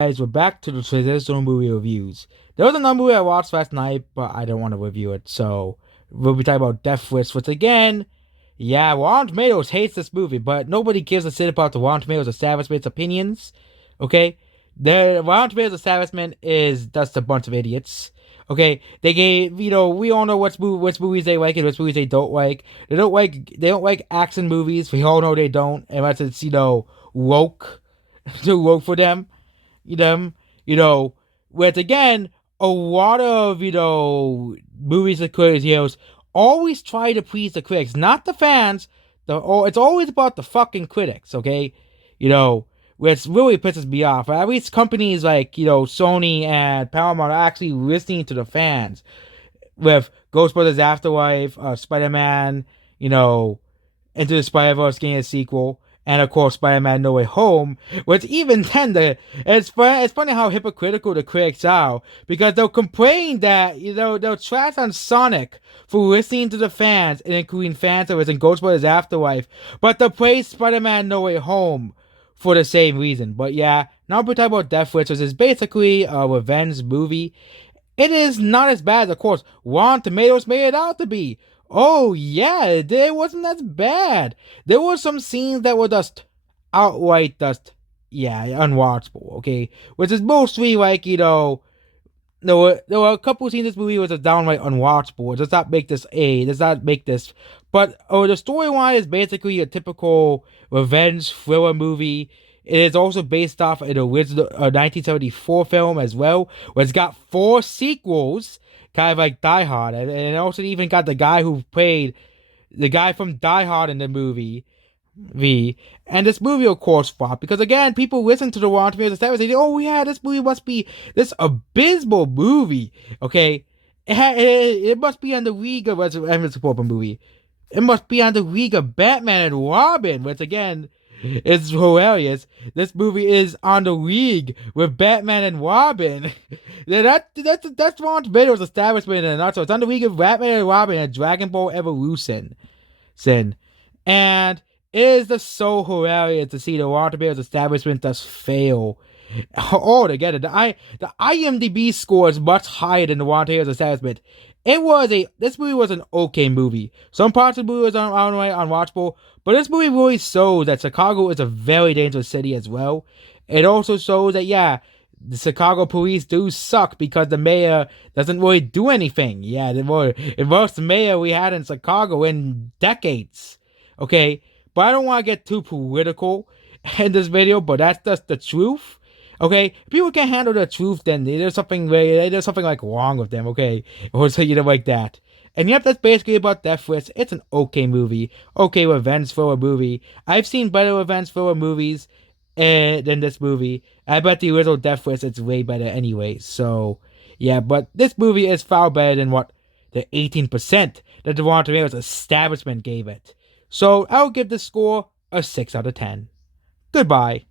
Guys, we're back to the traditional movie reviews. There was another movie I watched last night, but I don't want to review it, so we'll be talking about Death Wish, which again, yeah, Rotten Tomatoes hates this movie, but nobody gives a shit about the Rotten Tomatoes establishment's opinions, okay? The Rotten Tomatoes establishment is just a bunch of idiots, okay? They gave, we all know which movies they like and which movies they don't like. They don't like action movies. We all know they don't, unless it's, woke, too woke for them them, you know, which again, a lot of, movies and critics, always try to please the critics, not the fans. It's always about the fucking critics, okay? You know, which really pisses me off. At least companies like, Sony and Paramount are actually listening to the fans with Ghostbusters Afterlife, Spider-Man, you know, Into the Spider-Verse getting a sequel, and of course Spider-Man No Way Home, which even then, it's funny how hypocritical the critics are, because they'll complain that, they'll trash on Sonic for listening to the fans, and including fan service and Ghostbusters Afterlife, but they'll praise Spider-Man No Way Home for the same reason. But yeah, now we're talking about Death Wish, which is basically a revenge movie. It is not as bad as, of course, Rotten Tomatoes made it out to be. Oh, yeah, it wasn't as bad. There were some scenes that were just outright yeah, unwatchable, okay? Which is mostly like, there were a couple scenes in this movie was downright unwatchable. It does not make this. But the storyline is basically a typical revenge thriller movie. It is also based off an original 1974 film as well, where it's got four sequels, kind of like Die Hard, and it also even got the guy who played the guy from Die Hard in the movie. And this movie, of course, flopped because again, people listen to the Rotten Tomatoes and say, "Oh yeah, this movie must be this abysmal movie." Okay, it must be on the league of Evan Support movie. It must be on the league of Batman and Robin, which again is hilarious. This movie is on the league with Batman and Robin. That's Rotten Tomatoes establishment in a nutshell. It's on the league of Batman and Robin and Dragon Ball Evolution. And it is just so hilarious to see the Rotten Tomatoes establishment just fail altogether. The IMDb score is much higher than the Rotten Tomatoes establishment. This movie was an okay movie. Some parts of the movie was unwatchable, but this movie really shows that Chicago is a very dangerous city as well. It also shows that, yeah, the Chicago police do suck because the mayor doesn't really do anything. Yeah, the worst mayor we had in Chicago in decades. Okay, but I don't want to get too political in this video, but that's just the truth. Okay, if people can't handle the truth, then there's something like wrong with them. Okay, or so like that. And yep, that's basically about Death Wish. It's an okay movie, okay revenge thriller movie. I've seen better revenge thriller movies than this movie. I bet the original Death Wish is way better anyway. So yeah, but this movie is far better than what the 18% that the Rotten Tomatoes establishment gave it. So I'll give this score a 6 out of 10. Goodbye.